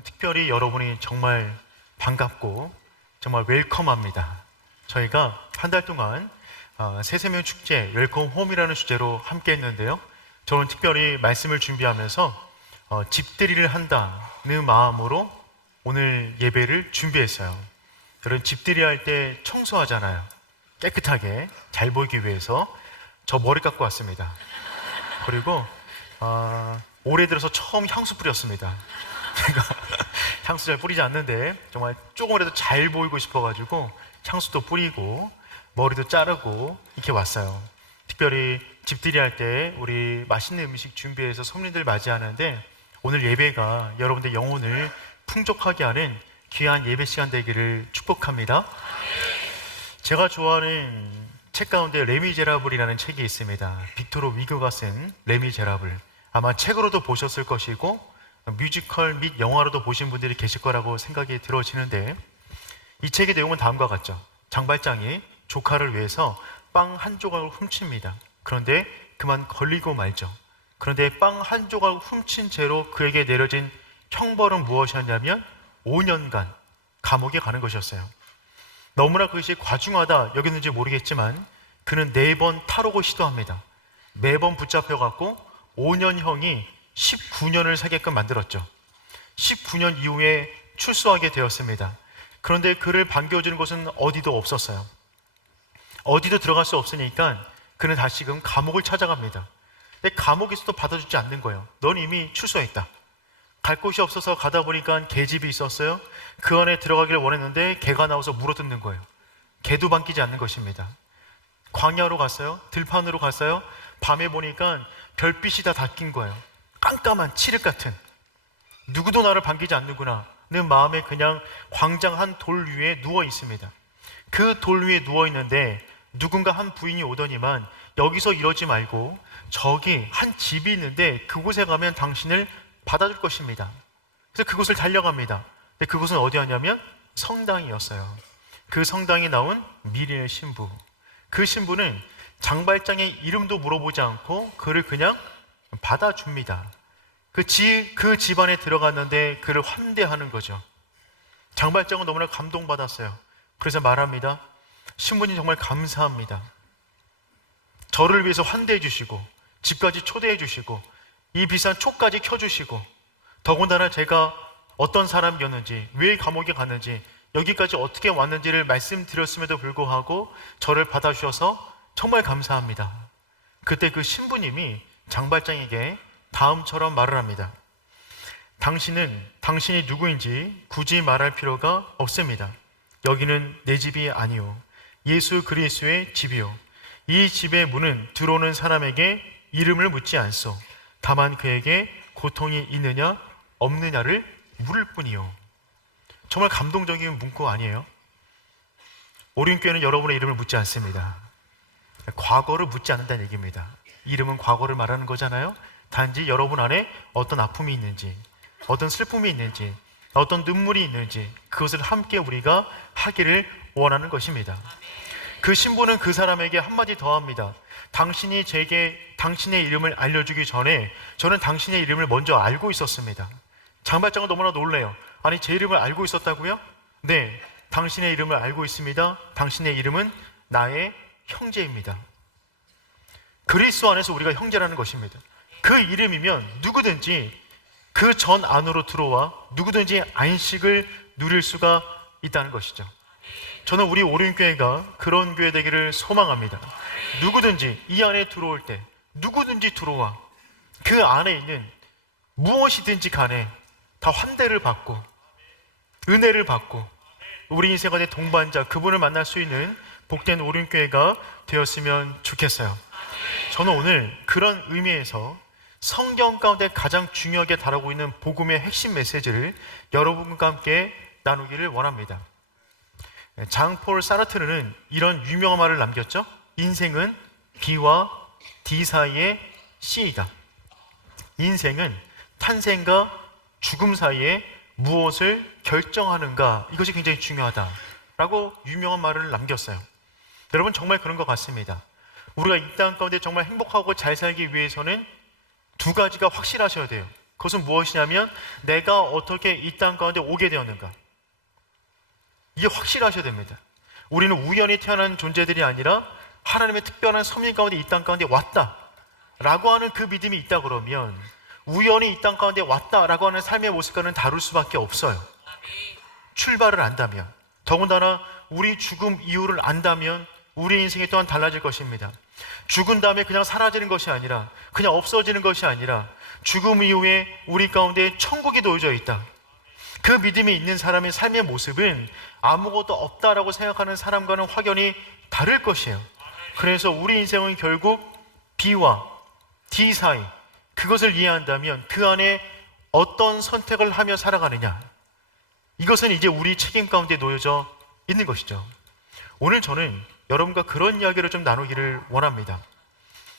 오늘 특별히 여러분이 정말 반갑고 정말 웰컴합니다. 저희가 한 달 동안 새세명 축제 웰컴 홈이라는 주제로 함께 했는데요. 저는 특별히 말씀을 준비하면서 집들이를 한다는 마음으로 오늘 예배를 준비했어요. 여러분, 집들이 할 때 청소하잖아요. 깨끗하게 잘 보이기 위해서 저 머리 깎고 왔습니다. 그리고 올해 들어서 처음 향수 뿌렸습니다. 제가 향수 잘 뿌리지 않는데 정말 조금이라도 잘 보이고 싶어가지고 향수도 뿌리고 머리도 자르고 이렇게 왔어요. 특별히 집들이 할 때 우리 맛있는 음식 준비해서 손님들 맞이하는데 오늘 예배가 여러분들 영혼을 풍족하게 하는 귀한 예배 시간 되기를 축복합니다. 제가 좋아하는 책 가운데 레미제라블이라는 책이 있습니다. 빅토르 위그가 쓴 레미제라블, 아마 책으로도 보셨을 것이고 뮤지컬 및 영화로도 보신 분들이 계실 거라고 생각이 들어지는데, 이 책의 내용은 다음과 같죠. 장발장이 조카를 위해서 빵 한 조각을 훔칩니다. 그런데 그만 걸리고 말죠. 그런데 빵 한 조각을 훔친 채로 그에게 내려진 형벌은 무엇이었냐면 5년간 감옥에 가는 것이었어요. 너무나 그것이 과중하다 여겼는지 모르겠지만 그는 4번 탈옥을 시도합니다. 매번 붙잡혀갖고 5년형이 19년을 살게끔 만들었죠. 19년 이후에 출소하게 되었습니다. 그런데 그를 반겨주는 곳은 어디도 없었어요. 어디도 들어갈 수 없으니까 그는 다시금 감옥을 찾아갑니다. 근데 감옥에서도 받아주지 않는 거예요. 넌 이미 출소했다. 갈 곳이 없어서 가다 보니까 개집이 있었어요. 그 안에 들어가기를 원했는데 개가 나와서 물어뜯는 거예요. 개도 반기지 않는 것입니다. 광야로 갔어요. 들판으로 갔어요. 밤에 보니까 별빛이 다 닦인 거예요. 깜깜한 칠흑 같은, 누구도 나를 반기지 않는구나 는 마음에 그냥 광장 한 돌 위에 누워 있습니다. 그 돌 위에 누워 있는데 누군가 한 부인이 오더니만 여기서 이러지 말고 저기 한 집이 있는데 그곳에 가면 당신을 받아줄 것입니다. 그래서 그곳을 달려갑니다. 근데 그곳은 어디였냐면 성당이었어요. 그 성당에 나온 미리의 신부, 그 신부는 장발장의 이름도 물어보지 않고 그를 그냥 받아줍니다. 그 집안에 들어갔는데 그를 환대하는 거죠. 장발장은 너무나 감동받았어요. 그래서 말합니다. 신부님 정말 감사합니다. 저를 위해서 환대해 주시고 집까지 초대해 주시고 이 비싼 촉까지 켜주시고 더군다나 제가 어떤 사람이었는지, 왜 감옥에 갔는지, 여기까지 어떻게 왔는지를 말씀드렸음에도 불구하고 저를 받아주셔서 정말 감사합니다. 그때 그 신부님이 장발장에게 다음처럼 말을 합니다. 당신이 누구인지 굳이 말할 필요가 없습니다. 여기는 내 집이 아니요 예수 그리스도의 집이요 이 집의 문은 들어오는 사람에게 이름을 묻지 않소. 다만 그에게 고통이 있느냐 없느냐를 물을 뿐이요. 정말 감동적인 문구 아니에요? 오륜교회는 여러분의 이름을 묻지 않습니다. 과거를 묻지 않는다는 얘기입니다. 이름은 과거를 말하는 거잖아요. 단지 여러분 안에 어떤 아픔이 있는지, 어떤 슬픔이 있는지, 어떤 눈물이 있는지 그것을 함께 우리가 하기를 원하는 것입니다. 그 신부는 그 사람에게 한마디 더 합니다. 당신이 제게 당신의 이름을 알려주기 전에 저는 당신의 이름을 먼저 알고 있었습니다. 장발장은 너무나 놀래요. 아니, 제 이름을 알고 있었다고요? 네, 당신의 이름을 알고 있습니다. 당신의 이름은 나의 형제입니다. 그리스도 안에서 우리가 형제라는 것입니다. 그 이름이면 누구든지 그 전 안으로 들어와 누구든지 안식을 누릴 수가 있다는 것이죠. 저는 우리 오륜교회가 그런 교회 되기를 소망합니다. 누구든지 이 안에 들어올 때 누구든지 들어와 그 안에 있는 무엇이든지 간에 다 환대를 받고 은혜를 받고 우리 인생의 동반자 그분을 만날 수 있는 복된 오륜교회가 되었으면 좋겠어요. 저는 오늘 그런 의미에서 성경 가운데 가장 중요하게 다루고 있는 복음의 핵심 메시지를 여러분과 함께 나누기를 원합니다. 장폴 사르트르는 이런 유명한 말을 남겼죠. 인생은 B와 D 사이의 C이다. 인생은 탄생과 죽음 사이에 무엇을 결정하는가, 이것이 굉장히 중요하다라고 유명한 말을 남겼어요. 여러분, 정말 그런 것 같습니다. 우리가 이 땅 가운데 정말 행복하고 잘 살기 위해서는 두 가지가 확실하셔야 돼요. 그것은 무엇이냐면 내가 어떻게 이 땅 가운데 오게 되었는가. 이게 확실하셔야 됩니다. 우리는 우연히 태어난 존재들이 아니라 하나님의 특별한 섭리 가운데 이 땅 가운데 왔다 라고 하는 그 믿음이 있다 그러면 우연히 이 땅 가운데 왔다라고 하는 삶의 모습과는 다를 수밖에 없어요. 출발을 안다면, 더군다나 우리 죽음 이유를 안다면 우리 인생이 또한 달라질 것입니다. 죽은 다음에 그냥 사라지는 것이 아니라, 그냥 없어지는 것이 아니라 죽음 이후에 우리 가운데 천국이 놓여져 있다. 그 믿음이 있는 사람의 삶의 모습은 아무것도 없다라고 생각하는 사람과는 확연히 다를 것이에요. 그래서 우리 인생은 결국 B와 D 사이, 그것을 이해한다면 그 안에 어떤 선택을 하며 살아가느냐, 이것은 이제 우리 책임 가운데 놓여져 있는 것이죠. 오늘 저는 여러분과 그런 이야기를 좀 나누기를 원합니다.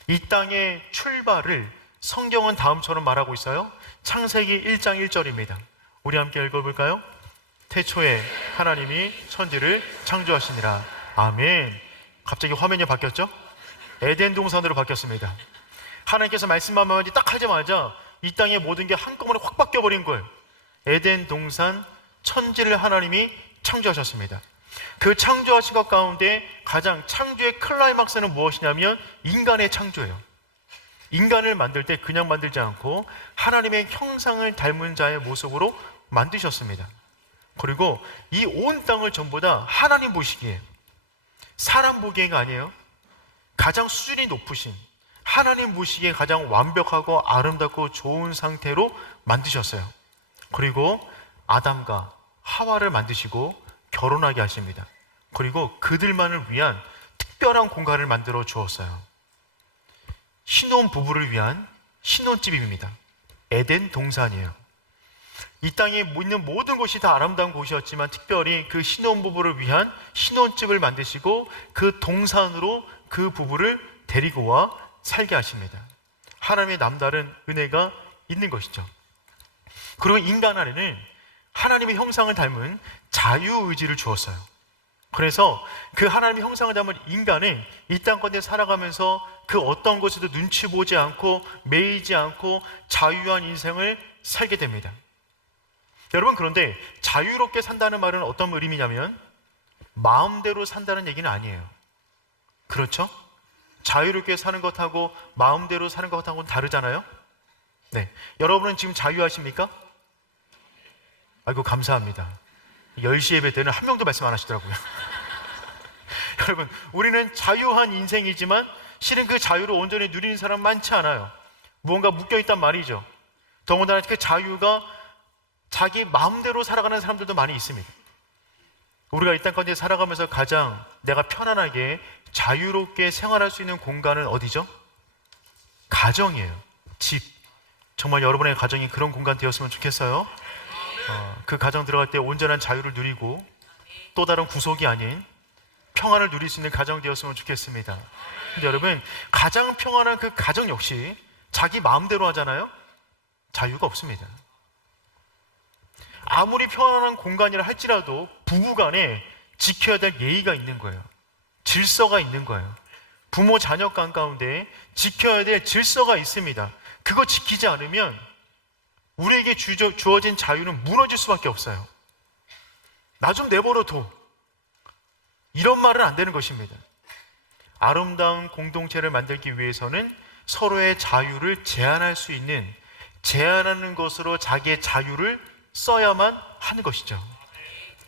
이 땅의 출발을 성경은 다음처럼 말하고 있어요. 창세기 1장 1절입니다. 우리 함께 읽어볼까요? 태초에 하나님이 천지를 창조하시니라. 아멘. 갑자기 화면이 바뀌었죠? 에덴 동산으로 바뀌었습니다. 하나님께서 말씀 한마디 딱 하자마자 이 땅의 모든 게 한꺼번에 확 바뀌어버린 거예요. 에덴 동산 천지를 하나님이 창조하셨습니다. 그 창조하신 것 가운데 가장 창조의 클라이막스는 무엇이냐면 인간의 창조예요. 인간을 만들 때 그냥 만들지 않고 하나님의 형상을 닮은 자의 모습으로 만드셨습니다. 그리고 이 온 땅을 전부 다 하나님 보시기에, 사람 보기에가 아니에요. 가장 수준이 높으신 하나님 보시기에 가장 완벽하고 아름답고 좋은 상태로 만드셨어요. 그리고 아담과 하와를 만드시고 결혼하게 하십니다. 그리고 그들만을 위한 특별한 공간을 만들어 주었어요. 신혼 부부를 위한 신혼집입니다. 에덴 동산이에요. 이 땅에 있는 모든 곳이 다 아름다운 곳이었지만 특별히 그 신혼부부를 위한 신혼집을 만드시고 그 동산으로 그 부부를 데리고 와 살게 하십니다. 하나님의 남다른 은혜가 있는 것이죠. 그리고 인간 안에는 하나님의 형상을 닮은 자유의지를 주었어요. 그래서 그 하나님의 형상을 닮은 인간은 이 땅 가운데 살아가면서 그 어떤 것에도 눈치 보지 않고 매이지 않고 자유한 인생을 살게 됩니다. 여러분, 그런데 자유롭게 산다는 말은 어떤 의미냐면 마음대로 산다는 얘기는 아니에요. 그렇죠? 자유롭게 사는 것하고 마음대로 사는 것하고는 다르잖아요? 네. 여러분은 지금 자유하십니까? 아이고, 감사합니다. 10시 예배 때는 한 명도 말씀 안 하시더라고요. 여러분, 우리는 자유한 인생이지만 실은 그 자유를 온전히 누리는 사람 많지 않아요. 무언가 묶여있단 말이죠. 더군다나 그 자유가 자기 마음대로 살아가는 사람들도 많이 있습니다. 우리가 이 땅 가운데 살아가면서 가장 내가 편안하게 자유롭게 생활할 수 있는 공간은 어디죠? 가정이에요. 집. 정말 여러분의 가정이 그런 공간 되었으면 좋겠어요. 그 가정 들어갈 때 온전한 자유를 누리고 또 다른 구속이 아닌 평안을 누릴 수 있는 가정 되었으면 좋겠습니다. 근데 여러분, 가장 평안한 그 가정 역시 자기 마음대로 하잖아요? 자유가 없습니다. 아무리 편안한 공간이라 할지라도 부부간에 지켜야 될 예의가 있는 거예요. 질서가 있는 거예요. 부모 자녀 간 가운데 지켜야 될 질서가 있습니다. 그거 지키지 않으면 우리에게 주어진 자유는 무너질 수밖에 없어요. 나 좀 내버려둬, 이런 말은 안 되는 것입니다. 아름다운 공동체를 만들기 위해서는 서로의 자유를 제한할 수 있는, 제한하는 것으로 자기의 자유를 써야만 하는 것이죠.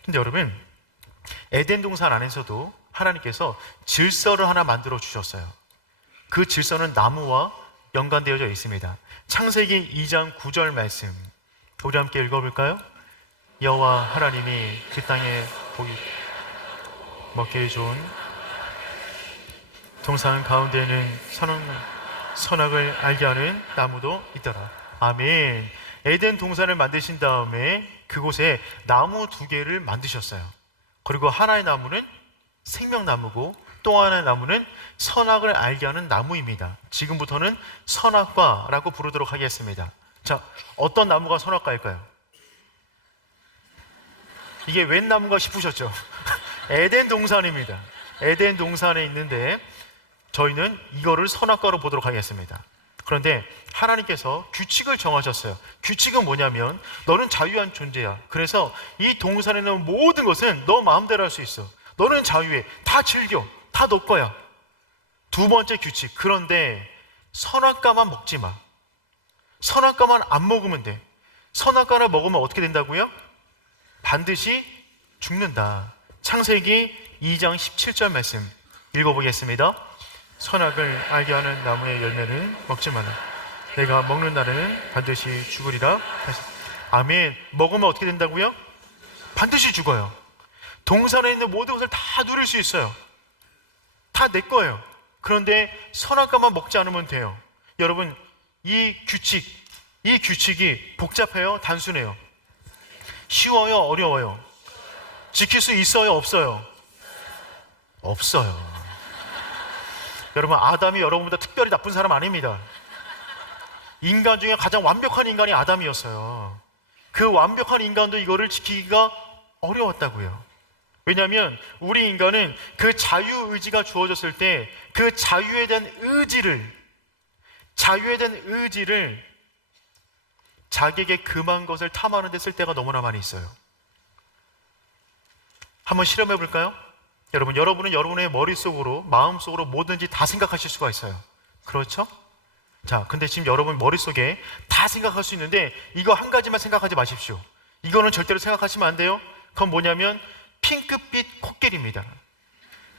근데 여러분, 에덴 동산 안에서도 하나님께서 질서를 하나 만들어 주셨어요. 그 질서는 나무와 연관되어져 있습니다. 창세기 2장 9절 말씀, 우리 함께 읽어볼까요? 여호와 하나님이 그 땅에 먹기 좋은 동산 가운데에는 선악을 알게 하는 나무도 있더라. 아멘. 에덴 동산을 만드신 다음에 그곳에 나무 2개를 만드셨어요. 그리고 하나의 나무는 생명나무고 또 하나의 나무는 선악을 알게 하는 나무입니다. 지금부터는 선악과라고 부르도록 하겠습니다. 자, 어떤 나무가 선악과일까요? 이게 웬 나무가 싶으셨죠? 에덴 동산입니다. 에덴 동산에 있는데 저희는 이거를 선악과로 보도록 하겠습니다. 그런데 하나님께서 규칙을 정하셨어요. 규칙은 뭐냐면 너는 자유한 존재야. 그래서 이 동산에 있는 모든 것은 너 마음대로 할 수 있어. 너는 자유해. 다 즐겨. 다 너 거야. 두 번째 규칙. 그런데 선악과만 먹지 마. 선악과만 안 먹으면 돼. 선악과를 먹으면 어떻게 된다고요? 반드시 죽는다. 창세기 2장 17절 말씀 읽어보겠습니다. 선악을 알게 하는 나무의 열매는 먹지 마라. 내가 먹는 날에는 반드시 죽으리라. 아멘. 먹으면 어떻게 된다고요? 반드시 죽어요. 동산에 있는 모든 것을 다 누릴 수 있어요. 다 내 거예요. 그런데 선악과만 먹지 않으면 돼요. 여러분, 이 규칙이 복잡해요? 단순해요? 쉬워요? 어려워요? 지킬 수 있어요? 없어요? 없어요. 여러분, 아담이 여러분보다 특별히 나쁜 사람 아닙니다. 인간 중에 가장 완벽한 인간이 아담이었어요. 그 완벽한 인간도 이거를 지키기가 어려웠다고요. 왜냐하면 우리 인간은 그 자유의지가 주어졌을 때 그 자유에 대한 의지를 자기에게 금한 것을 탐하는 데 쓸 때가 너무나 많이 있어요. 한번 실험해 볼까요? 여러분은 여러분의 머릿속으로, 마음속으로 뭐든지 다 생각하실 수가 있어요. 그렇죠? 자, 근데 지금 여러분 머릿속에 다 생각할 수 있는데 이거 한 가지만 생각하지 마십시오. 이거는 절대로 생각하시면 안 돼요. 그건 뭐냐면 핑크빛 코끼리입니다.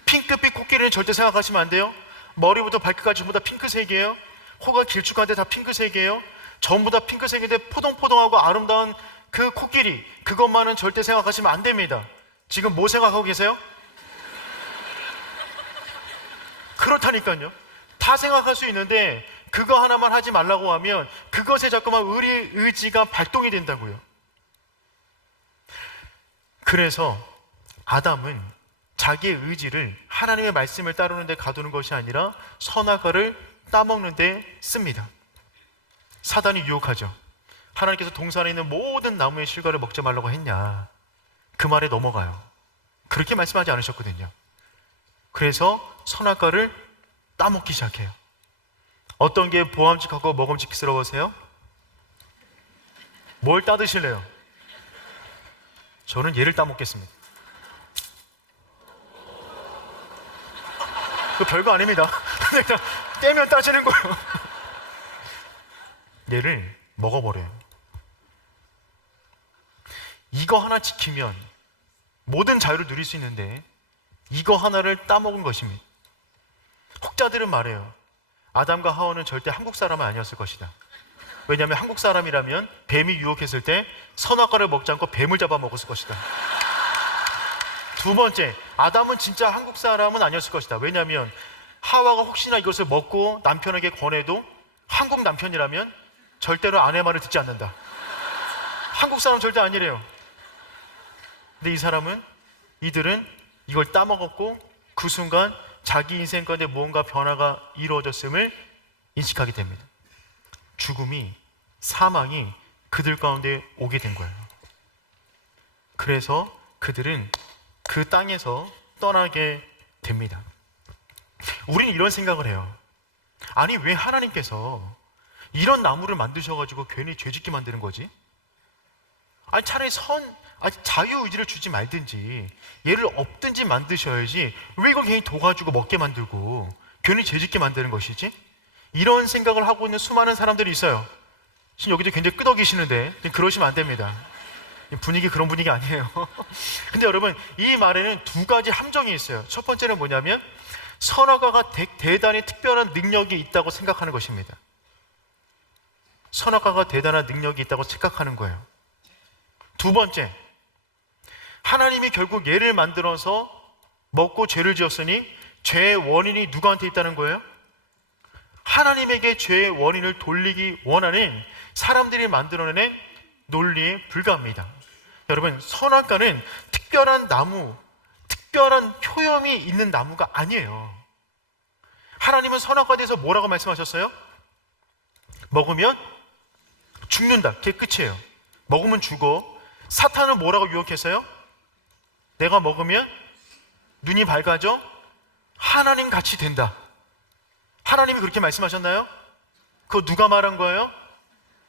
핑크빛 코끼리는 절대 생각하시면 안 돼요. 머리부터 발끝까지 전부 다 핑크색이에요. 코가 길쭉한데 다 핑크색이에요. 전부 다 핑크색인데 포동포동하고 아름다운 그 코끼리, 그것만은 절대 생각하시면 안 됩니다. 지금 뭐 생각하고 계세요? 그렇다니까요. 다 생각할 수 있는데 그거 하나만 하지 말라고 하면 그것에 자꾸만 의지가 발동이 된다고요. 그래서 아담은 자기의 의지를 하나님의 말씀을 따르는 데 가두는 것이 아니라 선악과를 따먹는 데 씁니다. 사단이 유혹하죠. 하나님께서 동산에 있는 모든 나무의 실과를 먹지 말라고 했냐, 그 말에 넘어가요. 그렇게 말씀하지 않으셨거든요. 그래서 선악과를 따먹기 시작해요. 어떤 게 보암직하고 먹음직스러우세요? 뭘 따드실래요? 저는 얘를 따먹겠습니다. 그 별거 아닙니다. 그냥 떼면 따지는 거예요. 얘를 먹어버려요. 이거 하나 지키면 모든 자유를 누릴 수 있는데 이거 하나를 따먹은 것입니다. 혹자들은 말해요. 아담과 하와는 절대 한국 사람은 아니었을 것이다. 왜냐하면 한국 사람이라면 뱀이 유혹했을 때 선악과를 먹지 않고 뱀을 잡아먹었을 것이다. 두 번째, 아담은 진짜 한국 사람은 아니었을 것이다. 왜냐하면 하와가 혹시나 이것을 먹고 남편에게 권해도 한국 남편이라면 절대로 아내 말을 듣지 않는다. 한국 사람 절대 아니래요. 근데 이들은 이걸 따먹었고 그 순간 자기 인생 가운데 무언가 변화가 이루어졌음을 인식하게 됩니다. 죽음이, 사망이 그들 가운데 오게 된 거예요. 그래서 그들은 그 땅에서 떠나게 됩니다. 우리는 이런 생각을 해요. 아니, 왜 하나님께서 이런 나무를 만드셔가지고 괜히 죄짓게 만드는 거지? 아니, 차라리 자유의지를 주지 말든지 얘를 없든지 만드셔야지 왜 이걸 괜히 도와주고 먹게 만들고 괜히 죄짓게 만드는 것이지? 이런 생각을 하고 있는 수많은 사람들이 있어요. 지금 여기도 굉장히 끄덕이시는데 그러시면 안 됩니다. 분위기 그런 분위기 아니에요. 근데 여러분, 이 말에는 두 가지 함정이 있어요. 첫 번째는 뭐냐면 선악과가 대단히 특별한 능력이 있다고 생각하는 것입니다. 선악과가 대단한 능력이 있다고 생각하는 거예요. 두 번째, 하나님이 결국 얘를 만들어서 먹고 죄를 지었으니 죄의 원인이 누구한테 있다는 거예요? 하나님에게 죄의 원인을 돌리기 원하는 사람들이 만들어낸 논리에 불과합니다. 여러분, 선악과는 특별한 나무, 특별한 효염이 있는 나무가 아니에요. 하나님은 선악과에 대해서 뭐라고 말씀하셨어요? 먹으면 죽는다. 그게 끝이에요. 먹으면 죽어. 사탄은 뭐라고 유혹했어요? 내가 먹으면 눈이 밝아져 하나님 같이 된다. 하나님이 그렇게 말씀하셨나요? 그거 누가 말한 거예요?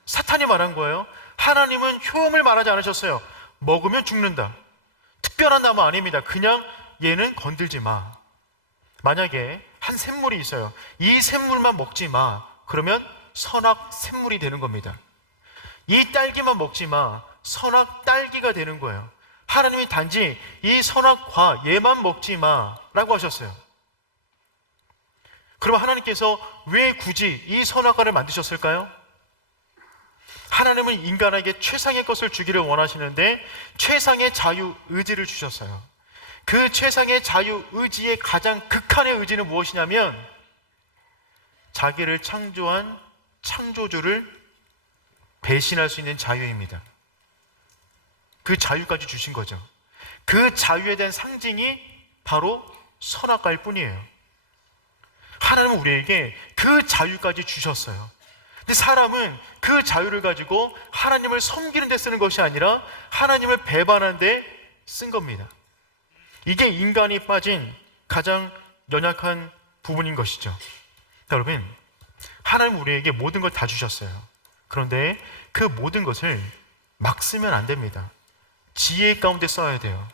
사탄이 말한 거예요. 하나님은 효험을 말하지 않으셨어요. 먹으면 죽는다. 특별한 나무 아닙니다. 그냥 얘는 건들지 마. 만약에 한 샘물이 있어요. 이 샘물만 먹지 마. 그러면 선악 샘물이 되는 겁니다. 이 딸기만 먹지 마. 선악 딸기가 되는 거예요. 하나님이 단지 이 선악과 얘만 먹지 마 라고 하셨어요. 그럼 하나님께서 왜 굳이 이 선악과를 만드셨을까요? 하나님은 인간에게 최상의 것을 주기를 원하시는데 최상의 자유의지를 주셨어요. 그 최상의 자유의지의 가장 극한의 의지는 무엇이냐면 자기를 창조한 창조주를 배신할 수 있는 자유입니다. 그 자유까지 주신 거죠. 그 자유에 대한 상징이 바로 선악과일 뿐이에요. 하나님은 우리에게 그 자유까지 주셨어요. 근데 사람은 그 자유를 가지고 하나님을 섬기는 데 쓰는 것이 아니라 하나님을 배반하는 데 쓴 겁니다. 이게 인간이 빠진 가장 연약한 부분인 것이죠. 여러분, 하나님 우리에게 모든 걸 다 주셨어요. 그런데 그 모든 것을 막 쓰면 안 됩니다. 지혜 가운데 써야 돼요.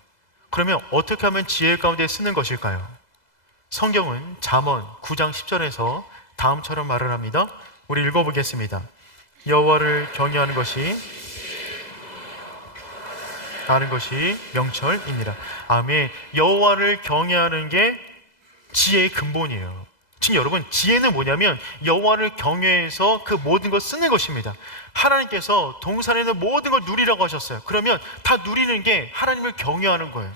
그러면 어떻게 하면 지혜 가운데 쓰는 것일까요? 성경은 잠언 9장 10절에서 다음처럼 말을 합니다. 우리 읽어보겠습니다. 여호와를 경외하는 것이 아는 것이 명철이니라. 아멘. 여호와를 경외하는 게 지혜의 근본이에요. 지금 여러분, 지혜는 뭐냐면 여호와를 경외해서 그 모든 걸 쓰는 것입니다. 하나님께서 동산에 있는 모든 걸 누리라고 하셨어요. 그러면 다 누리는 게 하나님을 경외하는 거예요.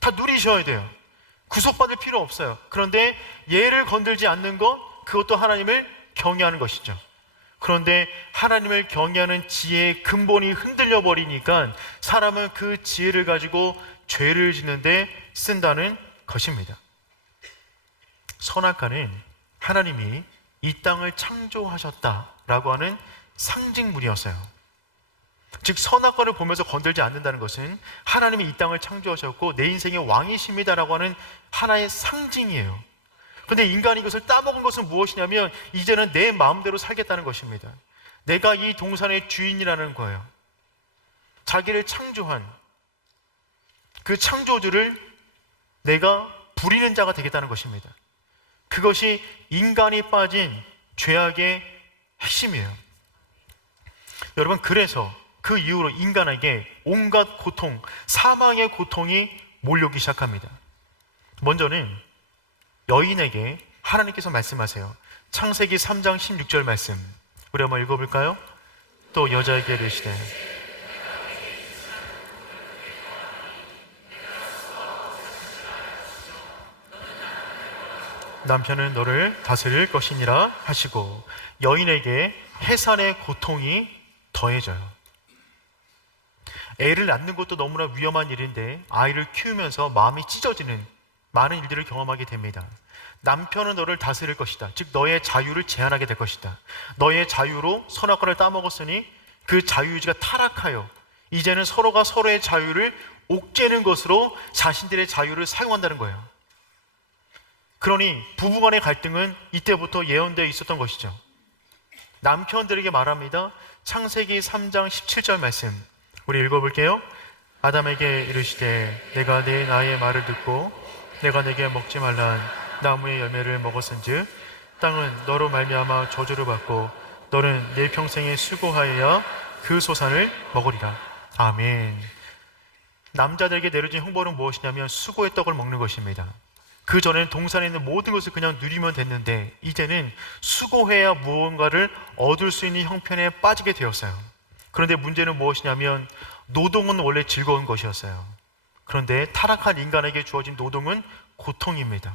다 누리셔야 돼요. 구속받을 필요 없어요. 그런데 얘를 건들지 않는 것, 그것도 하나님을 경외하는 것이죠. 그런데 하나님을 경외하는 지혜의 근본이 흔들려 버리니까 사람은 그 지혜를 가지고 죄를 짓는데 쓴다는 것입니다. 선악과는 하나님이 이 땅을 창조하셨다라고 하는 상징물이었어요. 즉 선악과를 보면서 건들지 않는다는 것은 하나님이 이 땅을 창조하셨고 내 인생의 왕이십니다라고 하는 하나의 상징이에요. 그런데 인간이 이것을 따먹은 것은 무엇이냐면 이제는 내 마음대로 살겠다는 것입니다. 내가 이 동산의 주인이라는 거예요. 자기를 창조한 그 창조주를 내가 부리는 자가 되겠다는 것입니다. 그것이 인간이 빠진 죄악의 핵심이에요. 여러분, 그래서 그 이후로 인간에게 온갖 고통, 사망의 고통이 몰려오기 시작합니다. 먼저는 여인에게 하나님께서 말씀하세요. 창세기 3장 16절 말씀 우리 한번 읽어볼까요? 또 여자에게 이르시되 남편은 너를 다스릴 것이니라 하시고 여인에게 해산의 고통이 더해져요. 애를 낳는 것도 너무나 위험한 일인데 아이를 키우면서 마음이 찢어지는 많은 일들을 경험하게 됩니다. 남편은 너를 다스릴 것이다. 즉 너의 자유를 제한하게 될 것이다. 너의 자유로 선악과를 따먹었으니 그 자유의지가 타락하여 이제는 서로가 서로의 자유를 옥죄는 것으로 자신들의 자유를 사용한다는 거예요. 그러니 부부간의 갈등은 이때부터 예언되어 있었던 것이죠. 남편들에게 말합니다. 창세기 3장 17절 말씀 우리 읽어볼게요. 아담에게 이르시되 내가 내 나의 말을 듣고 내가 내게 먹지 말란 나무의 열매를 먹었은즉 땅은 너로 말미암아 저주를 받고 너는 내 평생에 수고하여야 그 소산을 먹으리라. 아멘. 남자들에게 내려진 형벌은 무엇이냐면 수고의 떡을 먹는 것입니다. 그 전에는 동산에 있는 모든 것을 그냥 누리면 됐는데 이제는 수고해야 무언가를 얻을 수 있는 형편에 빠지게 되었어요. 그런데 문제는 무엇이냐면 노동은 원래 즐거운 것이었어요. 그런데 타락한 인간에게 주어진 노동은 고통입니다.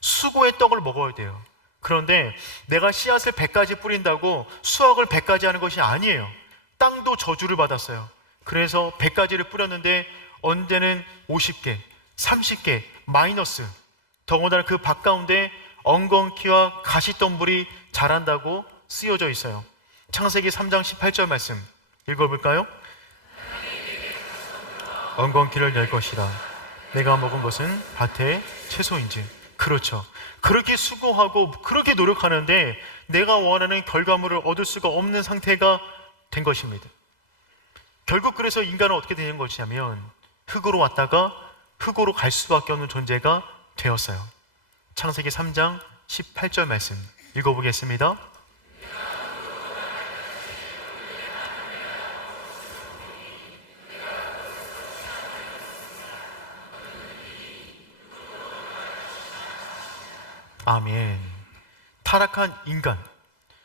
수고의 떡을 먹어야 돼요. 그런데 내가 씨앗을 100가지 뿌린다고 수확을 100가지 하는 것이 아니에요. 땅도 저주를 받았어요. 그래서 100가지를 뿌렸는데 언제는 50개, 30개 마이너스. 더군다나 그 밭 가운데 엉겅퀴와 가시덤불이 자란다고 쓰여져 있어요. 창세기 3장 18절 말씀 읽어볼까요? 엉겅퀴를 낼 것이라. 내가 먹은 것은 밭의 채소인지 그렇죠. 그렇게 수고하고 그렇게 노력하는데 내가 원하는 결과물을 얻을 수가 없는 상태가 된 것입니다. 결국 그래서 인간은 어떻게 되는 것이냐면 흙으로 왔다가 흙으로 갈 수밖에 없는 존재가 되었어요. 창세기 3장 18절 말씀 읽어보겠습니다. 아멘. 타락한 인간,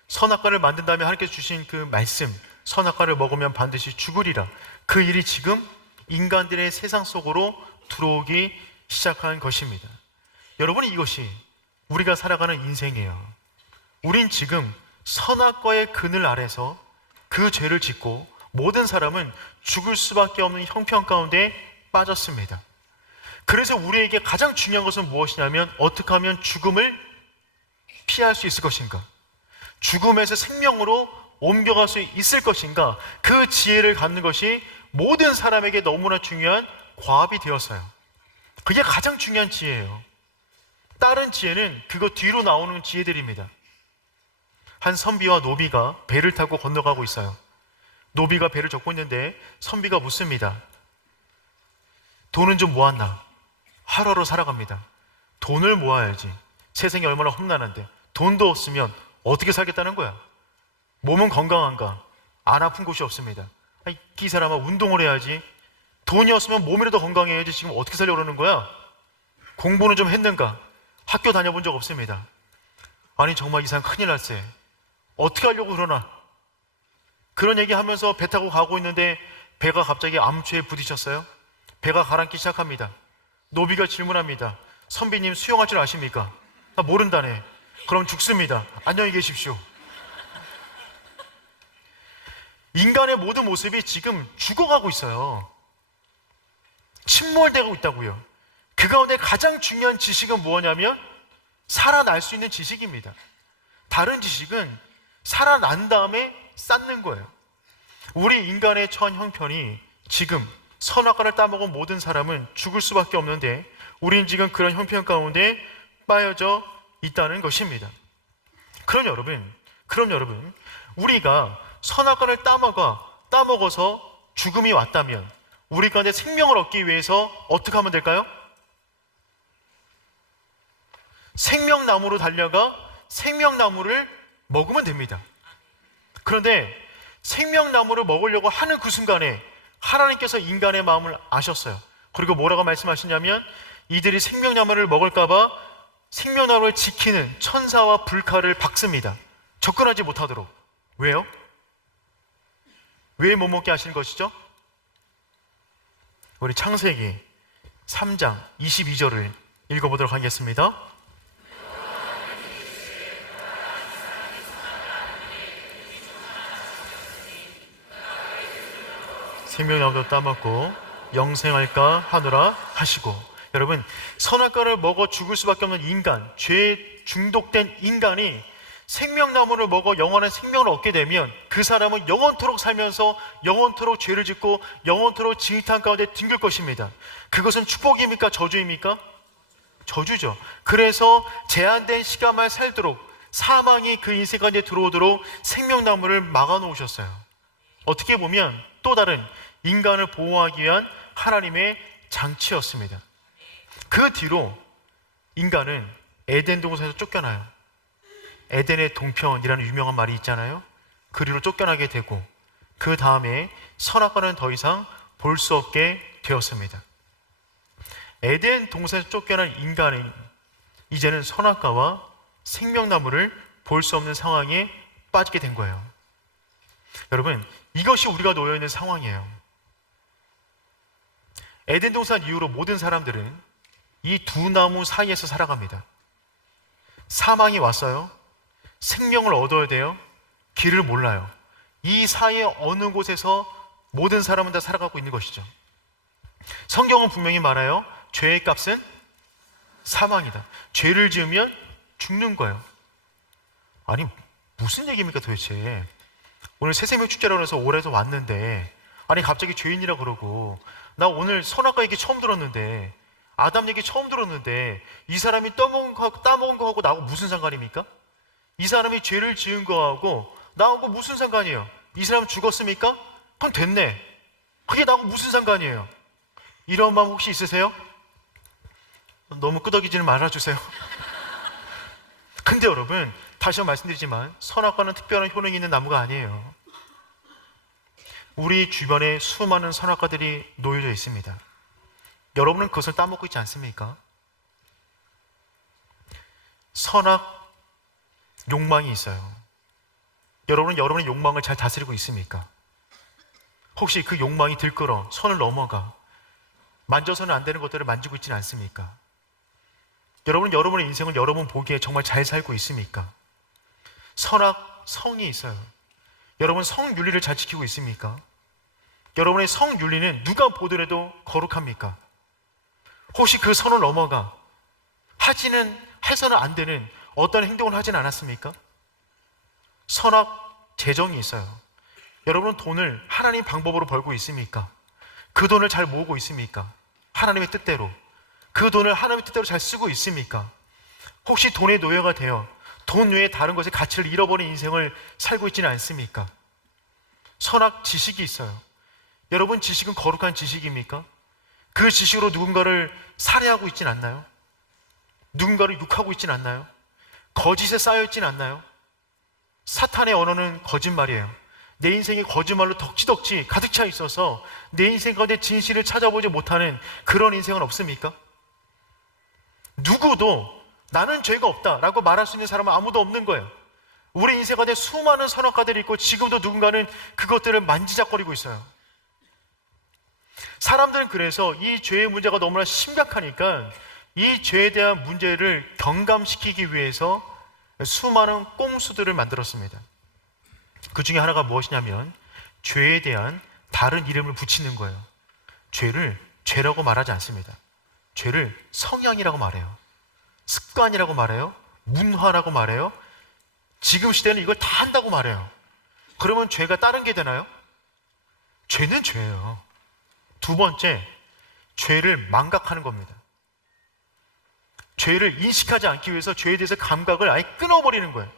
선악과를 만든 다음에 하나님께서 주신 그 말씀, 선악과를 먹으면 반드시 죽으리라. 그 일이 지금 인간들의 세상 속으로 들어오기 시작한 것입니다. 여러분, 이것이 우리가 살아가는 인생이에요. 우린 지금 선악과의 그늘 아래서 그 죄를 짓고 모든 사람은 죽을 수밖에 없는 형편 가운데 빠졌습니다. 그래서 우리에게 가장 중요한 것은 무엇이냐면 어떻게 하면 죽음을 피할 수 있을 것인가, 죽음에서 생명으로 옮겨갈 수 있을 것인가, 그 지혜를 갖는 것이 모든 사람에게 너무나 중요한 과업이 되었어요. 그게 가장 중요한 지혜예요. 다른 지혜는 그거 뒤로 나오는 지혜들입니다. 한 선비와 노비가 배를 타고 건너가고 있어요. 노비가 배를 젓고 있는데 선비가 묻습니다. 돈은 좀 모았나? 하루하루 살아갑니다. 돈을 모아야지. 세상이 얼마나 험난한데 돈도 없으면 어떻게 살겠다는 거야? 몸은 건강한가? 안 아픈 곳이 없습니다. 아니, 이 사람아, 운동을 해야지. 돈이 없으면 몸이라도 건강해야지. 지금 어떻게 살려고 그러는 거야? 공부는 좀 했는가? 학교 다녀본 적 없습니다. 아니, 정말 이 사람 큰일 났어요. 어떻게 하려고 그러나? 그런 얘기 하면서 배 타고 가고 있는데 배가 갑자기 암초에 부딪혔어요. 배가 가라앉기 시작합니다. 노비가 질문합니다. 선비님, 수영할 줄 아십니까? 나 모른다네. 그럼 죽습니다. 안녕히 계십시오. 인간의 모든 모습이 지금 죽어가고 있어요. 침몰되고 있다고요. 그 가운데 가장 중요한 지식은 뭐냐면 살아날 수 있는 지식입니다. 다른 지식은 살아난 다음에 쌓는 거예요. 우리 인간의 처한 형편이 지금 선악과를 따먹은 모든 사람은 죽을 수밖에 없는데 우린 지금 그런 형편 가운데 빠여져 있다는 것입니다. 그럼 여러분, 우리가 선악과를 따먹어서 죽음이 왔다면 우리 가운데 생명을 얻기 위해서 어떻게 하면 될까요? 생명나무로 달려가 생명나무를 먹으면 됩니다. 그런데 생명나무를 먹으려고 하는 그 순간에 하나님께서 인간의 마음을 아셨어요. 그리고 뭐라고 말씀하시냐면 이들이 생명나무를 먹을까봐 생명나무를 지키는 천사와 불칼을 박습니다. 접근하지 못하도록. 왜요? 왜 못 먹게 하시는 것이죠? 우리 창세기 3장 22절을 읽어보도록 하겠습니다. 생명나무도 따먹고 영생할까 하노라 하시고. 여러분, 선악과를 먹어 죽을 수밖에 없는 인간, 죄에 중독된 인간이 생명나무를 먹어 영원한 생명을 얻게 되면 그 사람은 영원토록 살면서 영원토록 죄를 짓고 영원토록 진흙탕 가운데 뒹굴 것입니다. 그것은 축복입니까? 저주입니까? 저주죠. 그래서 제한된 시간만 살도록 사망이 그 인생 가운데 들어오도록 생명나무를 막아 놓으셨어요. 어떻게 보면 또 다른 인간을 보호하기 위한 하나님의 장치였습니다. 그 뒤로 인간은 에덴 동산에서 쫓겨나요. 에덴의 동편이라는 유명한 말이 있잖아요. 그리로 쫓겨나게 되고 그 다음에 선악과는 더 이상 볼 수 없게 되었습니다. 에덴 동산에서 쫓겨난 인간은 이제는 선악과와 생명나무를 볼 수 없는 상황에 빠지게 된 거예요. 여러분, 이것이 우리가 놓여 있는 상황이에요. 에덴 동산 이후로 모든 사람들은 이 두 나무 사이에서 살아갑니다. 사망이 왔어요. 생명을 얻어야 돼요. 길을 몰라요. 이 사이에 어느 곳에서 모든 사람은 다 살아가고 있는 것이죠. 성경은 분명히 말해요. 죄의 값은 사망이다. 죄를 지으면 죽는 거예요. 아니, 무슨 얘기입니까 도대체? 오늘 새생명 축제라고 해서 올해도 왔는데 아니 갑자기 죄인이라 그러고 나 오늘 선악과 얘기 처음 들었는데 아담 얘기 처음 들었는데 이 사람이 따먹은 거하고 나하고 무슨 상관입니까? 이 사람이 죄를 지은 거하고 나하고 무슨 상관이에요? 이 사람 죽었습니까? 그럼 됐네. 그게 나하고 무슨 상관이에요? 이런 마음 혹시 있으세요? 너무 끄덕이지는 말아주세요. 근데 여러분, 다시 한번 말씀드리지만 선악과는 특별한 효능이 있는 나무가 아니에요. 우리 주변에 수많은 선악과들이 놓여져 있습니다. 여러분은 그것을 따먹고 있지 않습니까? 선악 욕망이 있어요. 여러분은 여러분의 욕망을 잘 다스리고 있습니까? 혹시 그 욕망이 들끓어 선을 넘어가 만져서는 안 되는 것들을 만지고 있지는 않습니까? 여러분은 여러분의 인생을 여러분 보기에 정말 잘 살고 있습니까? 선악 성이 있어요. 여러분 성윤리를 잘 지키고 있습니까? 여러분의 성윤리는 누가 보더라도 거룩합니까? 혹시 그 선을 넘어가 해서는 안 되는 어떤 행동을 하진 않았습니까? 선악 재정이 있어요. 여러분은 돈을 하나님 방법으로 벌고 있습니까? 그 돈을 잘 모으고 있습니까? 하나님의 뜻대로. 그 돈을 하나님의 뜻대로 잘 쓰고 있습니까? 혹시 돈의 노예가 되어 돈 외에 다른 것의 가치를 잃어버린 인생을 살고 있지는 않습니까? 선악 지식이 있어요. 여러분 지식은 거룩한 지식입니까? 그 지식으로 누군가를 살해하고 있진 않나요? 누군가를 욕하고 있진 않나요? 거짓에 쌓여 있진 않나요? 사탄의 언어는 거짓말이에요. 내 인생이 거짓말로 덕지덕지 가득 차 있어서 내 인생 가운데 진실을 찾아보지 못하는 그런 인생은 없습니까? 누구도 나는 죄가 없다라고 말할 수 있는 사람은 아무도 없는 거예요. 우리 인생 가운데 수많은 선악과들이 있고 지금도 누군가는 그것들을 만지작거리고 있어요. 사람들은 그래서 이 죄의 문제가 너무나 심각하니까 이 죄에 대한 문제를 경감시키기 위해서 수많은 꼼수들을 만들었습니다. 그 중에 하나가 무엇이냐면 죄에 대한 다른 이름을 붙이는 거예요. 죄를 죄라고 말하지 않습니다. 죄를 성향이라고 말해요. 습관이라고 말해요. 문화라고 말해요. 지금 시대는 이걸 다 한다고 말해요. 그러면 죄가 다른 게 되나요? 죄는 죄예요. 두 번째, 죄를 망각하는 겁니다. 죄를 인식하지 않기 위해서 죄에 대해서 감각을 아예 끊어버리는 거예요.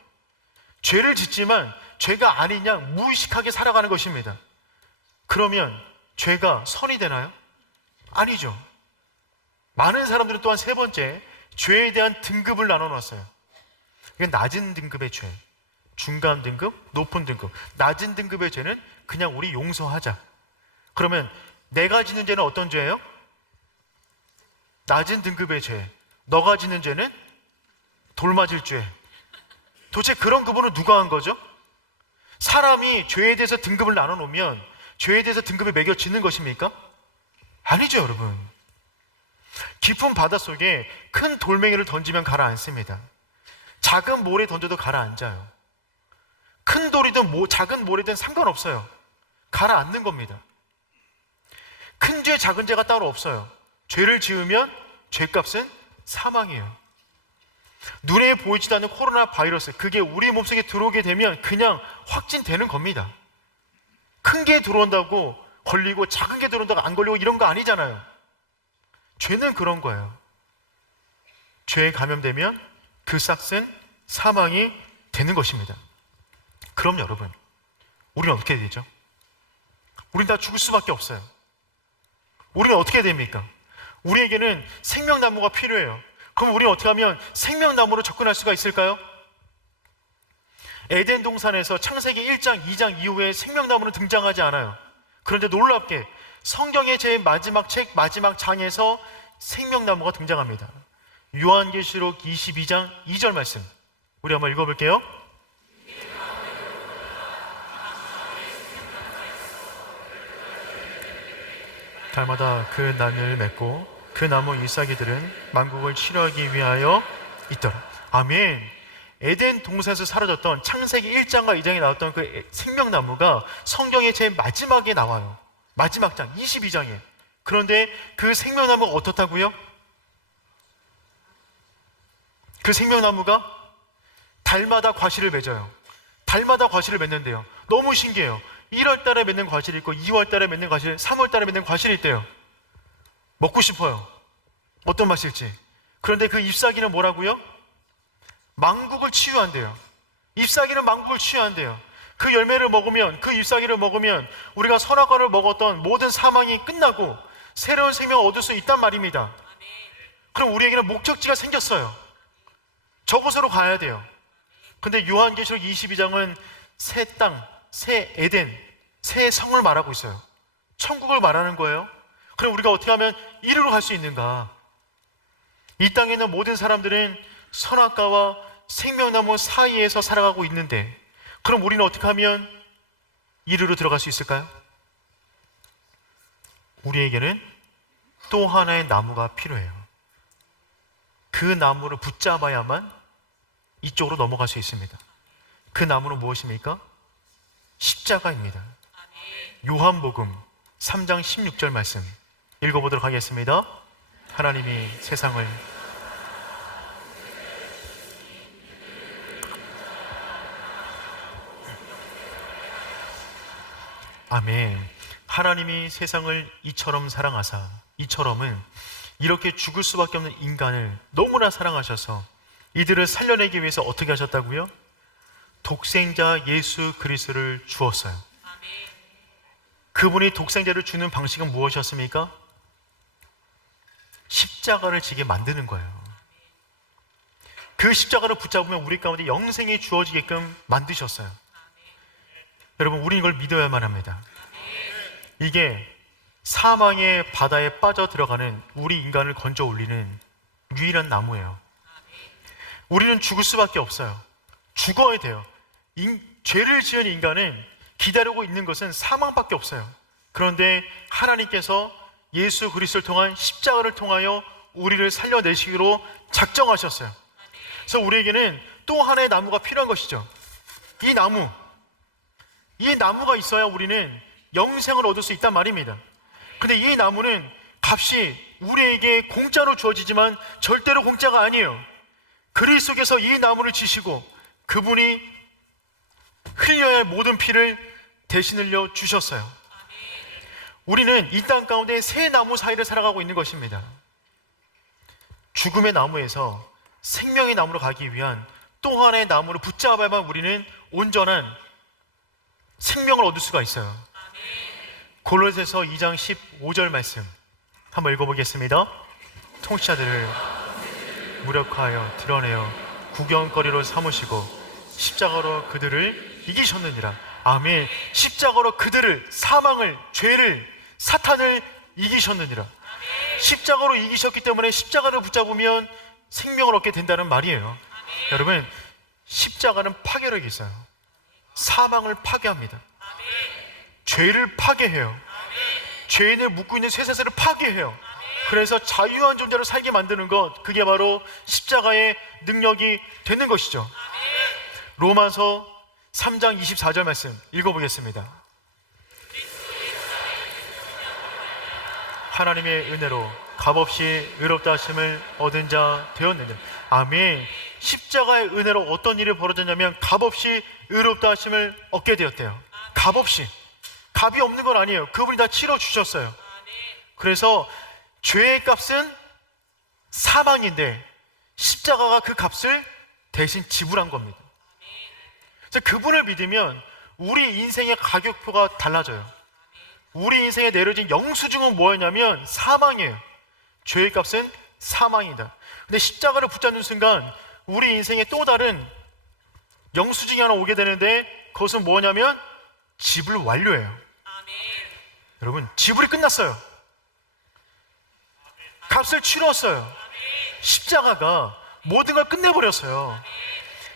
죄를 짓지만 죄가 아닌 양 무의식하게 살아가는 것입니다. 그러면 죄가 선이 되나요? 아니죠. 많은 사람들은 또한 세 번째, 죄에 대한 등급을 나눠놨어요. 이게 낮은 등급의 죄, 중간 등급, 높은 등급. 낮은 등급의 죄는 그냥 우리 용서하자. 그러면 내가 짓는 죄는 어떤 죄예요? 낮은 등급의 죄. 너가 짓는 죄는 돌 맞을 죄. 도대체 그런 구분은 누가 한 거죠? 사람이 죄에 대해서 등급을 나눠놓으면 죄에 대해서 등급을 매겨 짓는 것입니까? 아니죠, 여러분. 깊은 바닷속에 큰 돌멩이를 던지면 가라앉습니다. 작은 모래 던져도 가라앉아요. 큰 돌이든 작은 모래든 상관없어요. 가라앉는 겁니다. 큰 죄, 작은 죄가 따로 없어요. 죄를 지으면 죄값은 사망이에요. 눈에 보이지도 않는 코로나 바이러스, 그게 우리 몸속에 들어오게 되면 그냥 확진되는 겁니다. 큰 게 들어온다고 걸리고 작은 게 들어온다고 안 걸리고 이런 거 아니잖아요. 죄는 그런 거예요. 죄에 감염되면 그 싹은 사망이 되는 것입니다. 그럼 여러분, 우리는 어떻게 되죠? 우리는 다 죽을 수밖에 없어요. 우리는 어떻게 됩니까? 우리에게는 생명나무가 필요해요. 그럼 우리는 어떻게 하면 생명나무로 접근할 수가 있을까요? 에덴 동산에서 창세기 1장, 2장 이후에 생명나무는 등장하지 않아요. 그런데 놀랍게 성경의 제일 마지막 책, 마지막 장에서 생명나무가 등장합니다. 요한계시록 22장 2절 말씀, 우리 한번 읽어볼게요. 달마다 그 나무를 맺고 그 나무 잎사귀들은 만국을 치료하기 위하여 있더라. 아멘. 에덴 동산에서 사라졌던 창세기 1장과 2장에 나왔던 그 생명나무가 성경의 제일 마지막에 나와요. 마지막 장 22장에. 그런데 그 생명나무가 어떻다고요? 그 생명나무가 달마다 과실을 맺어요. 달마다 과실을 맺는데요. 너무 신기해요. 1월 달에 맺는 과실이 있고 2월 달에 맺는 과실, 3월 달에 맺는 과실이 있대요. 먹고 싶어요. 어떤 맛일지. 그런데 그 잎사귀는 뭐라고요? 망국을 치유한대요. 잎사귀는 망국을 치유한대요. 그 열매를 먹으면, 그 잎사귀를 먹으면 우리가 선악과를 먹었던 모든 사망이 끝나고 새로운 생명을 얻을 수 있단 말입니다. 그럼 우리에게는 목적지가 생겼어요. 저곳으로 가야 돼요. 근데 요한계시록 22장은 새 땅, 새 에덴, 새 성을 말하고 있어요. 천국을 말하는 거예요. 그럼 우리가 어떻게 하면 이리로 갈 수 있는가? 이 땅에 있는 모든 사람들은 선악과와 생명나무 사이에서 살아가고 있는데, 그럼 우리는 어떻게 하면 이리로 들어갈 수 있을까요? 우리에게는 또 하나의 나무가 필요해요. 그 나무를 붙잡아야만 이쪽으로 넘어갈 수 있습니다. 그 나무는 무엇입니까? 십자가입니다. 요한복음 3장 16절 말씀 읽어보도록 하겠습니다. 하나님이 세상을 아멘. 하나님이 세상을 이처럼 사랑하사, 이처럼은 이렇게 죽을 수밖에 없는 인간을 너무나 사랑하셔서 이들을 살려내기 위해서 어떻게 하셨다고요? 독생자 예수 그리스도를 주었어요. 그분이 독생자를 주는 방식은 무엇이었습니까? 십자가를 지게 만드는 거예요. 그 십자가를 붙잡으면 우리 가운데 영생이 주어지게끔 만드셨어요. 여러분, 우리 이걸 믿어야만 합니다. 이게 사망의 바다에 빠져 들어가는 우리 인간을 건져 올리는 유일한 나무예요. 우리는 죽을 수밖에 없어요. 죽어야 돼요. 죄를 지은 인간은 기다리고 있는 것은 사망밖에 없어요. 그런데 하나님께서 예수 그리스도를 통한 십자가를 통하여 우리를 살려내시기로 작정하셨어요. 그래서 우리에게는 또 하나의 나무가 필요한 것이죠. 이 나무가 있어야 우리는 영생을 얻을 수 있단 말입니다. 근데 이 나무는 값이 우리에게 공짜로 주어지지만 절대로 공짜가 아니에요. 그리스도께서 이 나무를 지시고 그분이 흘려야 할 모든 피를 대신 흘려 주셨어요. 우리는 이 땅 가운데 새 나무 사이를 살아가고 있는 것입니다. 죽음의 나무에서 생명의 나무로 가기 위한 또 하나의 나무를 붙잡아야만 우리는 온전한 생명을 얻을 수가 있어요. 골로새서 2장 15절 말씀 한번 읽어보겠습니다. 통치자들을 무력하여 드러내어 구경거리로 삼으시고 십자가로 그들을 이기셨느니라. 아멘. 십자가로 그들을, 사망을, 죄를, 사탄을 이기셨느니라. 십자가로 이기셨기 때문에 십자가를 붙잡으면 생명을 얻게 된다는 말이에요. 여러분, 십자가는 파괴력이 있어요. 사망을 파괴합니다. 죄를 파괴해요. 죄인을 묶고 있는 쇠사슬을 파괴해요. 그래서 자유한 존재로 살게 만드는 것, 그게 바로 십자가의 능력이 되는 것이죠. 로마서 3장 24절 말씀 읽어보겠습니다. 하나님의 은혜로 값없이 의롭다 하심을 얻은 자 되었느니라. 아멘. 십자가의 은혜로 어떤 일이 벌어졌냐면 값없이 의롭다 하심을 얻게 되었대요. 값없이. 값이 없는 건 아니에요. 그분이 다 치러주셨어요. 그래서 죄의 값은 사망인데 십자가가 그 값을 대신 지불한 겁니다. 그래서 그분을 믿으면 우리 인생의 가격표가 달라져요. 우리 인생에 내려진 영수증은 뭐였냐면 사망이에요. 죄의 값은 사망이다. 근데 십자가를 붙잡는 순간 우리 인생에 또 다른 영수증이 하나 오게 되는데 그것은 뭐냐면 지불 완료예요. 여러분, 지불이 끝났어요. 값을 치렀어요. 십자가가 모든 걸 끝내버렸어요.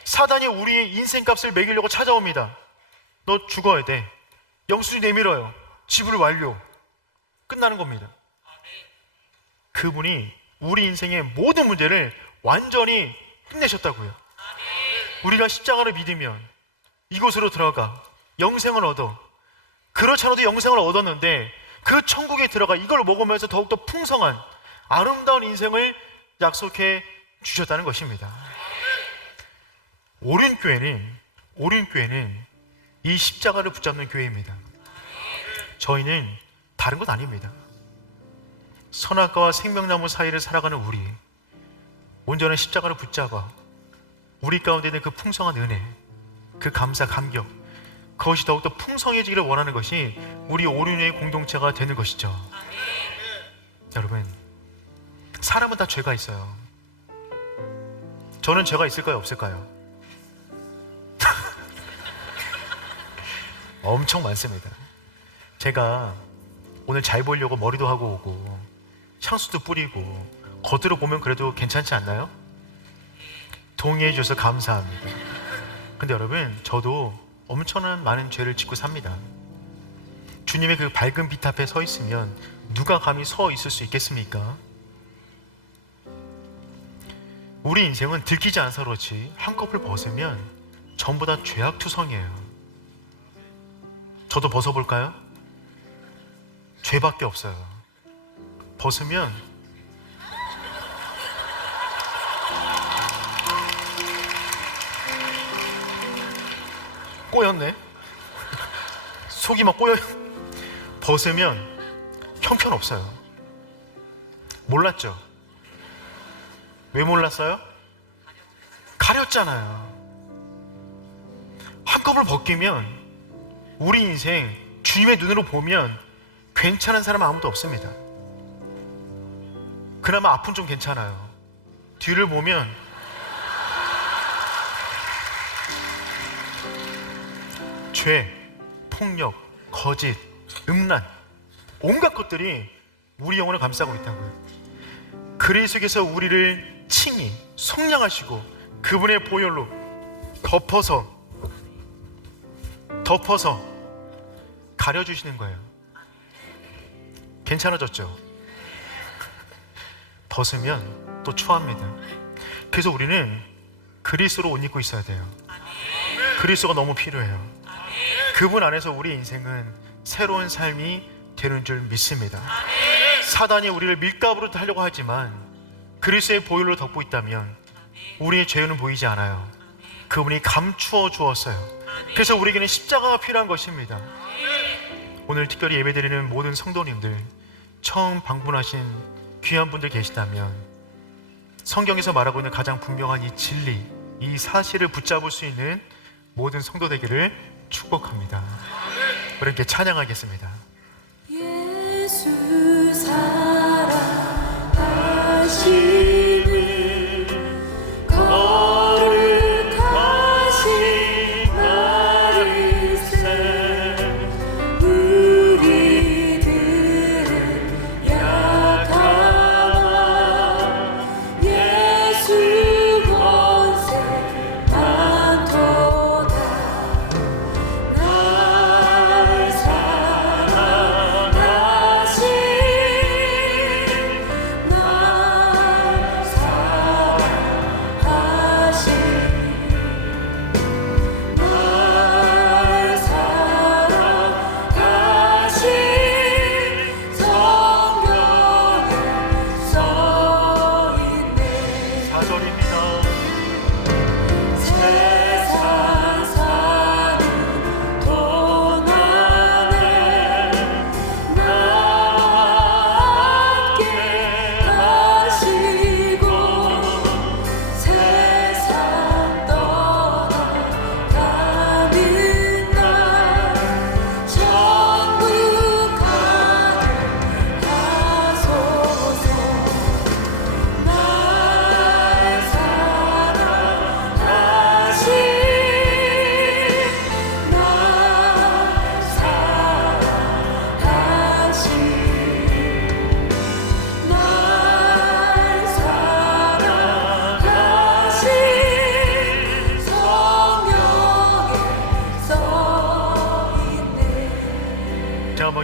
사단이 우리의 인생값을 매기려고 찾아옵니다. 너 죽어야 돼. 영수증 내밀어요. 지불 완료. 끝나는 겁니다. 그분이 우리 인생의 모든 문제를 완전히 끝내셨다고요. 우리가 십자가를 믿으면 이곳으로 들어가 영생을 얻어. 그렇지 않아도 영생을 얻었는데 그 천국에 들어가 이걸 먹으면서 더욱더 풍성한 아름다운 인생을 약속해 주셨다는 것입니다. 오륜교회는 이 십자가를 붙잡는 교회입니다. 저희는 다른 것 아닙니다. 선악과와 생명나무 사이를 살아가는 우리, 온전한 십자가를 붙잡아 우리 가운데 있는 그 풍성한 은혜, 그 감사, 감격, 그것이 더욱더 풍성해지기를 원하는 것이 우리 오륜의 공동체가 되는 것이죠. 여러분, 사람은 다 죄가 있어요. 저는 죄가 있을까요, 없을까요? 엄청 많습니다. 제가 오늘 잘 보이려고 머리도 하고 오고 향수도 뿌리고 겉으로 보면 그래도 괜찮지 않나요? 동의해 주셔서 감사합니다. 근데 여러분, 저도 엄청난 많은 죄를 짓고 삽니다. 주님의 그 밝은 빛 앞에 서 있으면 누가 감히 서 있을 수 있겠습니까? 우리 인생은 들키지 않아서 그렇지 한꺼풀 벗으면 전부 다 죄악투성이에요. 저도 벗어볼까요? 죄밖에 없어요. 벗으면 꼬였네. 속이 막 꼬여. 벗으면 형편없어요. 몰랐죠? 왜 몰랐어요? 가렸잖아요. 한꺼풀 벗기면 우리 인생 주님의 눈으로 보면 괜찮은 사람은 아무도 없습니다. 그나마 앞은 좀 괜찮아요. 뒤를 보면 죄, 폭력, 거짓, 음란, 온갖 것들이 우리 영혼을 감싸고 있다는 거예요. 그리스도께서 우리를 칭히 속량하시고 그분의 보혈로 덮어서 가려주시는 거예요. 괜찮아졌죠? 벗으면 또 추합니다. 그래서 우리는 그리스도로 옷 입고 있어야 돼요. 그리스도가 너무 필요해요. 그분 안에서 우리 인생은 새로운 삶이 되는 줄 믿습니다. 사단이 우리를 밀가부로 하려고 하지만 그리스도의 보혈로 덮고 있다면 우리의 죄는 보이지 않아요. 그분이 감추어 주었어요. 그래서 우리에게는 십자가가 필요한 것입니다. 오늘 특별히 예배드리는 모든 성도님들, 처음 방문하신 귀한 분들 계시다면 성경에서 말하고 있는 가장 분명한 이 진리, 이 사실을 붙잡을 수 있는 모든 성도 되기를 축복합니다. 우리 함께 찬양하겠습니다. 예수 사랑하시는 거룩하신 말씀, 우리들은 약하나 예수 권세 많도다. 날 사랑하신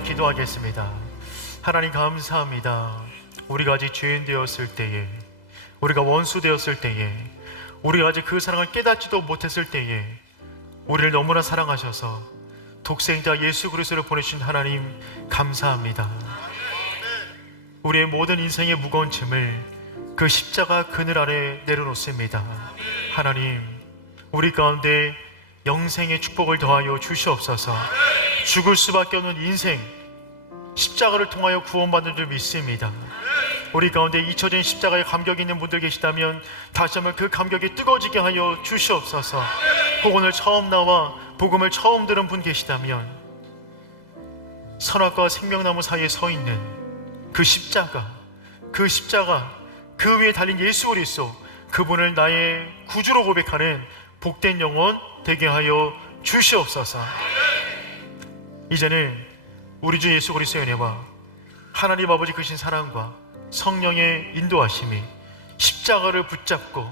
기도하겠습니다. 하나님 감사합니다. 우리가 아직 죄인 되었을 때에, 우리가 원수 되었을 때에, 우리가 아직 그 사랑을 깨닫지도 못했을 때에 우리를 너무나 사랑하셔서 독생자 예수 그리스도를 보내주신 하나님 감사합니다. 우리의 모든 인생의 무거운 짐을 그 십자가 그늘 아래 내려놓습니다. 하나님, 우리 가운데 영생의 축복을 더하여 주시옵소서. 죽을 수밖에 없는 인생, 십자가를 통하여 구원받는 줄 믿습니다. 우리 가운데 잊혀진 십자가에 감격이 있는 분들 계시다면 다시 한번 그 감격이 뜨거워지게 하여 주시옵소서. 혹 오늘 처음 나와 복음을 처음 들은 분 계시다면 선악과 생명나무 사이에 서 있는 그 십자가, 그 위에 달린 예수 그리스도, 그분을 나의 구주로 고백하는 복된 영혼 되게 하여 주시옵소서. 이제는 우리 주 예수 그리스도의 은혜와 하나님 아버지 크신 사랑과 성령의 인도하심이 십자가를 붙잡고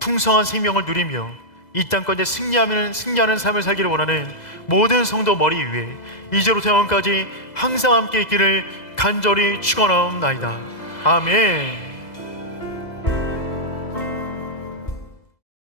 풍성한 생명을 누리며 이 땅가운데 승리하는 삶을 살기를 원하는 모든 성도 머리 위에 이제로부터 영원까지 항상 함께 있기를 간절히 축원하옵나이다. 아멘.